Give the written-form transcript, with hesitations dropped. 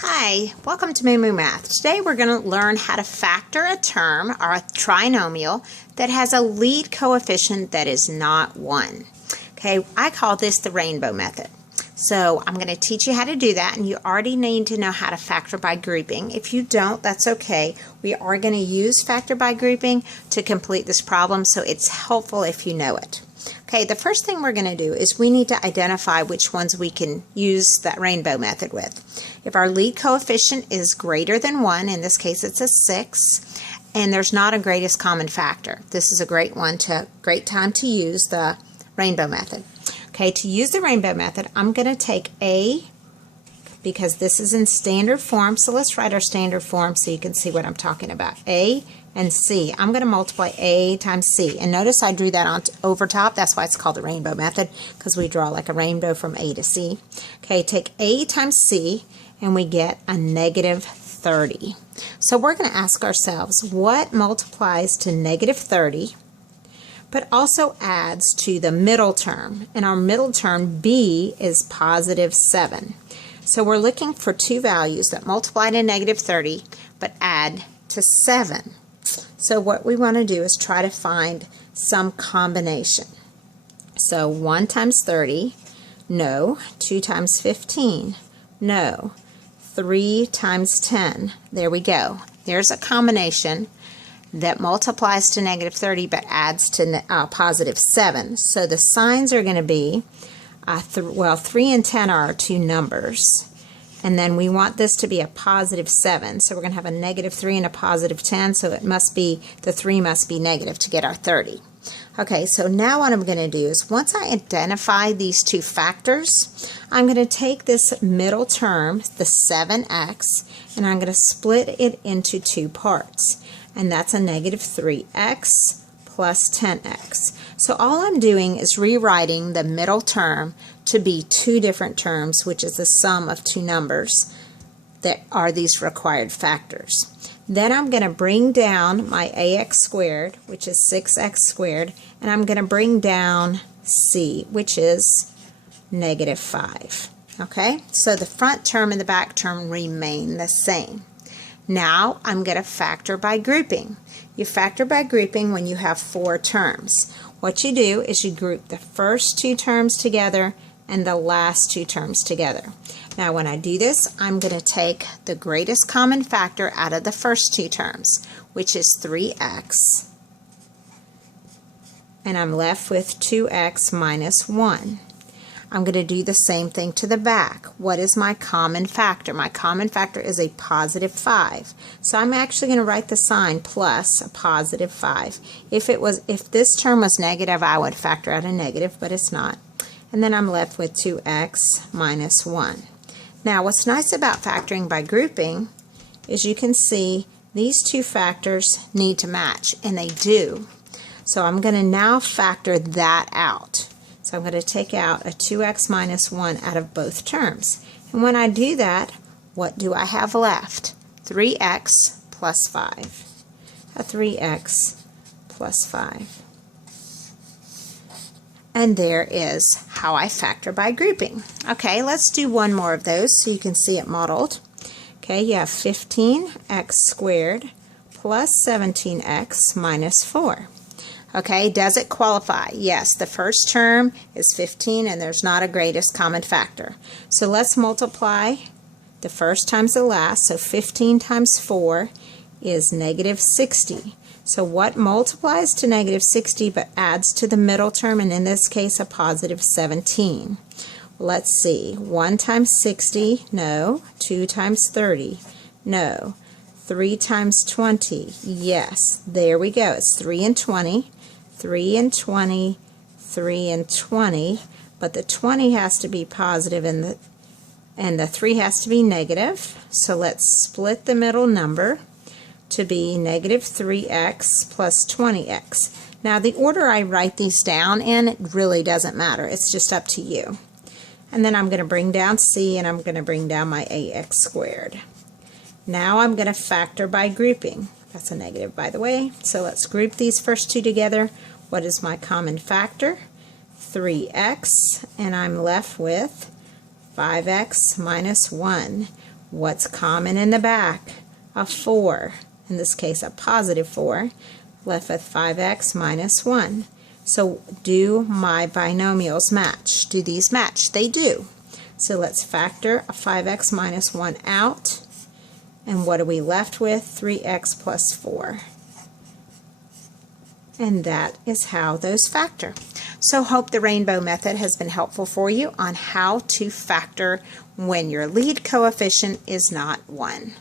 Hi, welcome to MooMooMath. Today we're going to learn how to factor a term or a trinomial that has a lead coefficient that is not 1. Okay, I call this the rainbow method. So I'm going to teach you how to do that, and you already need to know how to factor by grouping. If you don't, that's okay. We are going to use factor by grouping to complete this problem, so it's helpful if you know it. Okay, the first thing we're going to do is we need to identify which ones we can use that rainbow method with. If our lead coefficient is greater than 1, in this case it's a 6, and there's not a greatest common factor, this is a great time to use the rainbow method. Okay, to use the rainbow method, I'm going to take A, because this is in standard form, so let's write our standard form so you can see what I'm talking about. A and C. I'm going to multiply A times C. And notice I drew that on over top. That's why it's called the rainbow method, because we draw like a rainbow from A to C. Okay, take A times C, and we get a negative 30. So we're going to ask ourselves, what multiplies to negative 30, but also adds to the middle term? And our middle term, B, is positive 7. So we're looking for two values that multiply to negative 30, but add to 7. So what we want to do is try to find some combination. So 1 times 30, no. 2 times 15, no. 3 times 10, there we go. There's a combination that multiplies to negative 30 but adds to positive 7. So the signs are going to be, 3 and 10 are our two numbers. And then we want this to be a positive 7. So we're going to have a negative 3 and a positive 10. So it must be, the 3 must be negative to get our 30. Okay, so now what I'm going to do is once I identify these two factors, I'm going to take this middle term, the 7x, and I'm going to split it into two parts. And that's a negative 3x plus 10x. So all I'm doing is rewriting the middle term to be two different terms, which is the sum of two numbers that are these required factors. Then I'm going to bring down my ax squared, which is 6x squared, and I'm going to bring down c, which is negative 5. Okay, so the front term and the back term remain the same. Now I'm going to factor by grouping. You factor by grouping when you have 4 terms. What you do is you group the first 2 terms together and the last 2 terms together. Now when I do this, I'm going to take the greatest common factor out of the first 2 terms, which is 3x, and I'm left with 2x minus 1. I'm going to do the same thing to the back. What is my common factor? My common factor is a positive 5. So I'm actually going to write the sign plus a positive 5. If this term was negative, I would factor out a negative, but it's not. And then I'm left with 2x minus 1. Now what's nice about factoring by grouping is you can see these two factors need to match, and they do. So I'm going to now factor that out. So I'm going to take out a 2x minus 1 out of both terms. And when I do that, what do I have left? 3x plus 5. A 3x plus 5. And there is how I factor by grouping. Okay, let's do one more of those so you can see it modeled. Okay, you have 15x squared plus 17x minus 4. Okay, does it qualify? Yes, the first term is 15 and there's not a greatest common factor. So let's multiply the first times the last. So 15 times 4 is negative 60. So what multiplies to negative 60 but adds to the middle term, and in this case a positive 17? Let's see. 1 times 60, no. 2 times 30, no. 3 times 20, yes. There we go. It's 3 and 20. 3 and 20, 3 and 20, but the 20 has to be positive and the 3 has to be negative. So let's split the middle number to be negative 3x plus 20x. Now the order I write these down in, it really doesn't matter. It's just up to you. And then I'm going to bring down c, and I'm going to bring down my ax squared. Now I'm going to factor by grouping. That's a negative, by the way. So let's group these first two together. What is my common factor? 3x, and I'm left with 5x minus 1. What's common in the back? A 4. In this case, a positive 4. Left with 5x minus 1. So do my binomials match? Do these match? They do. So let's factor a 5x minus 1 out. And what are we left with? 3x plus 4. And that is how those factor. So hope the rainbow method has been helpful for you on how to factor when your lead coefficient is not 1.